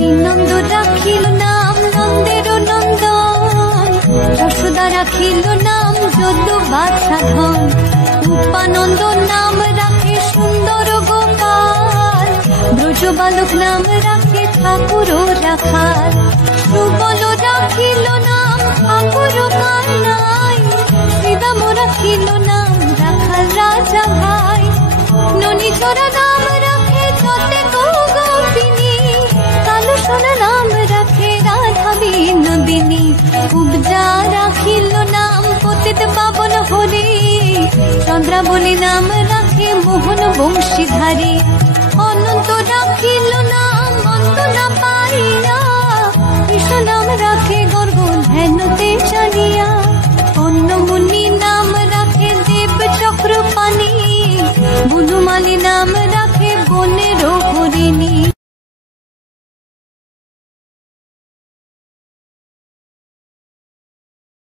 শ্রীনন্দ রাখিল নাম নন্দের নন্দন, যশোদা রাখিল নাম যদু বাছা ধন, উপানন্দ নাম রাখে সুন্দর গোপাল, ব্রজ বালক নাম রাখে ঠাকুর রাখাল, সুবল রাখিল নাম ঠাকুর কানাই, শ্রীদাম রাখিল নাম রাখাল রাজা ভাই, ননীচরা নাম রাখে যতে গোপিনী, কালো সোনা নাম রাখে রাধা বিনোদিনী, উপজা রাখিল নাম পতিত পাবন হরি, চন্দ্রাবলী নাম রাখে মোহন বংশীধারী, অনন্ত রাখিল নাম